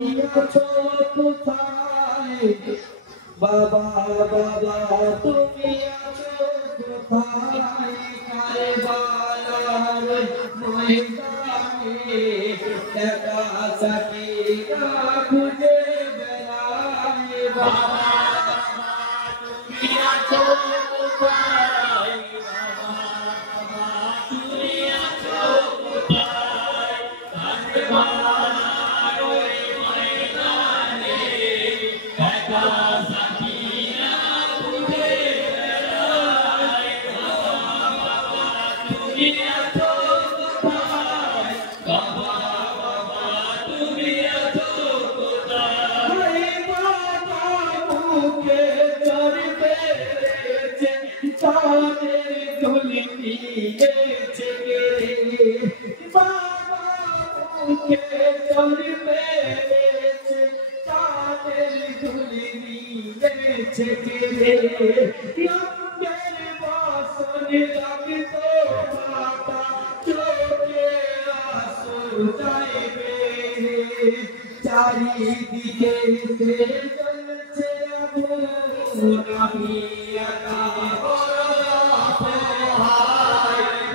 আছো কোথায় বাবা বাবা তুমি আছো কোথায় কারবালার ময়দানে একা সাকিনা খুঁজে বেড়ায় বাবা তুমি আছো কোথায় বাবা বাবা তুমি আছো কোথায় কারবালার চারিদিকে জ্বলছে আগুন আমি একা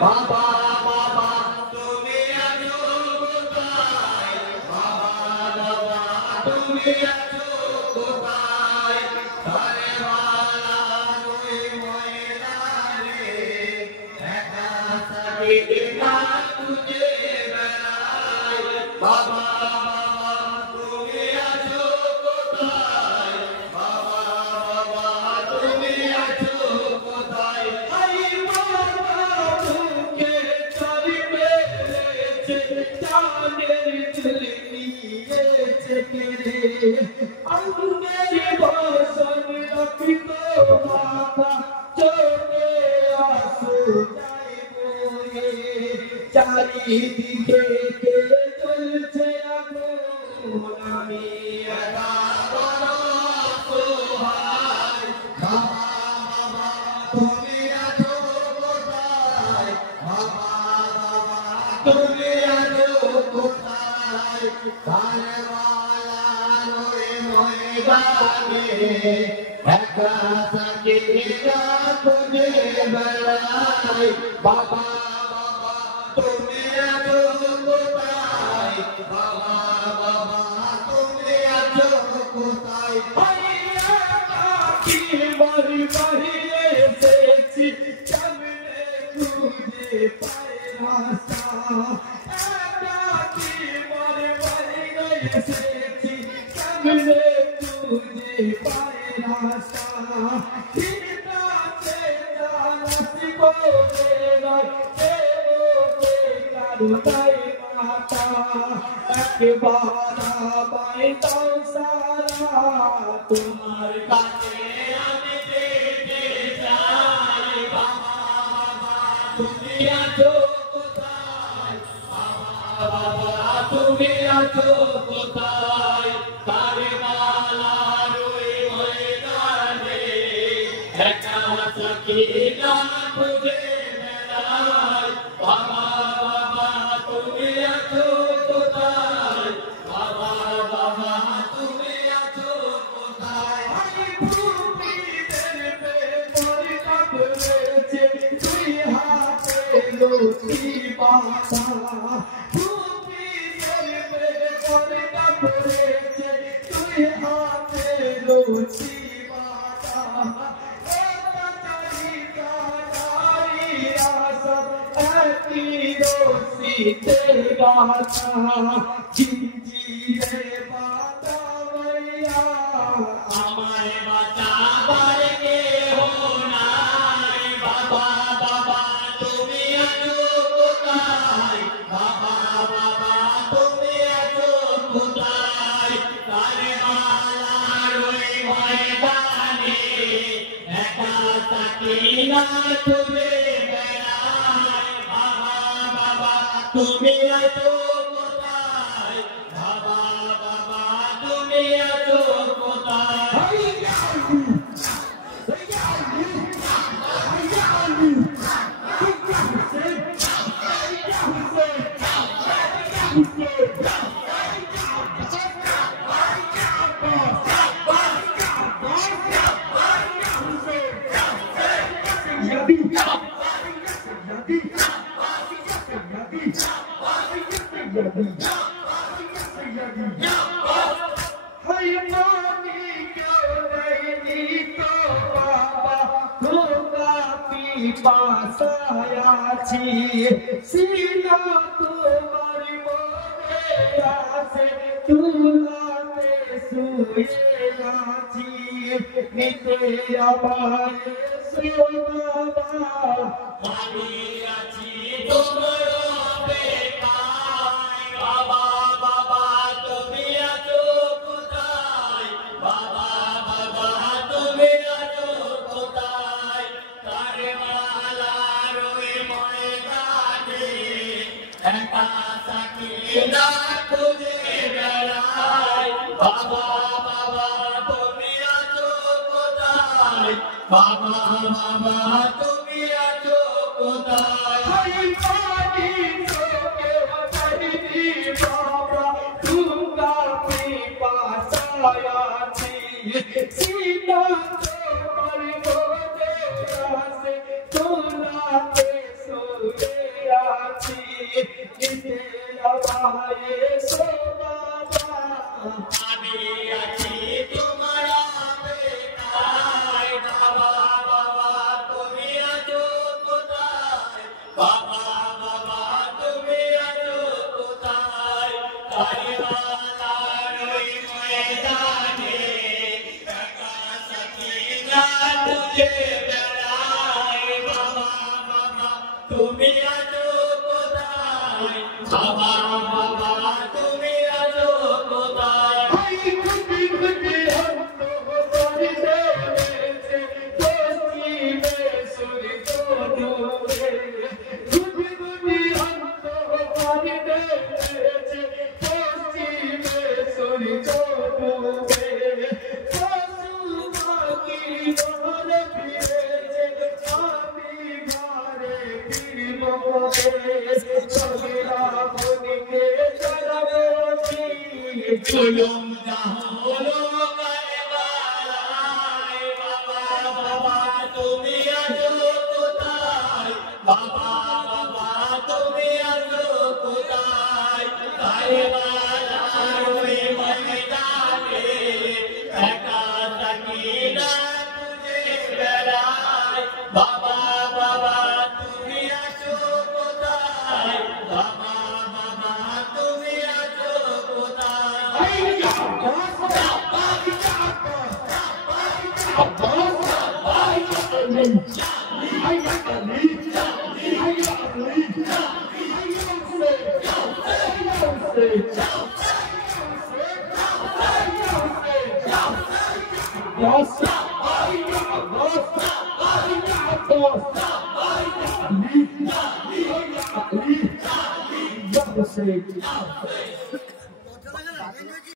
বাবা বাবা তুমি আছো কোথায় বাবা বাবা তুমি আছো কোথায় কারবালার ওই ময়দানে একা সাকিনা খুঁজে বেড়ায় বাবা চারিদিকে জ্বলছে আগুন আমি একা বড় অসহায় বাবা বাবা তুমি আছো কোথায় বাবা বাবা তুমি আছো কোথায় কারবালার ওই ময়দানে একা সাকিনা খুঁজে বেড়ায় বাবা তুমি আছো কোথায় বাবা বাবা তুমি আছো কোথায় বাড়ি বাহিরে এসেছি সামনে খুঁজে পাই রাস্তা বাড়ি বাহিরে এসেছি সামনে খুঁজে পাই রাস্তা তাই মাতা একবার আমায় দাও সারা তোমার কাছে আমি যেতে চাই বাবা বাবা তুমি আছো কোথায় বাবা বাবা তুমি আছো কোথায় কারবালার ওই ময়দানে একা সাকিনা খুঁজে বেড়ায় বাবা তুমি আছো কোথায় বাবা বাবা তুমি আছো কোথায় ভূমিদের পেপরে কাপড়েছে তুই হাতে লুটি বাঁধা ভূমিদের পেপরে কাপড়েছে তুই হাতে লুটি বাঁধা तेरा जिंजीरे बाता भैया हमारे बाता बार के होना बाबा बाबा तुम्हें आजो कोताई बाबा बाबा तुम्हें आजो कोताई कारबालार ओई मयदाने एका साकिना तुम्हें তুমি আছো কোথায় বাবা বাবা তুমি আছো কোথায় hai mani kyau nahi to baba toga pipasa achi sina tomar mone ase tulate suye achi nite amare so baba mani achi tomar bekai baba baba tumi acho kotai baba baba tumi acho kotai tare mala roi moidane eka sakina tujhe berai baba baba tumi acho kotai baba baba tumi acho kotai hai pani soke vadini baba tunga pipasa achi sina tomar mone ase tulate suye achi nite amare so baba ami achi tumara bekai baba baba tumi acho kotai baba baba tumi acho kotai tare mala roi moidane eka sakina tujhe berai baba baba tumi acho kotai baba baba tumi acho kotai hai khudi khudi hum to sari deve se dosti me suri to dove khudi khudi hum to sari deve se dosti me suri to dove sasu maki dole phire se ami ghare phir bobe sagera bonike chalabe chi chulum jaholo karbalai baba baba tumi acho kotai baba baba tumi acho kotai tare mala roi moidane eka sakina tujhe berai baba baba tumi acho kotai baba baba tumi acho kotai Say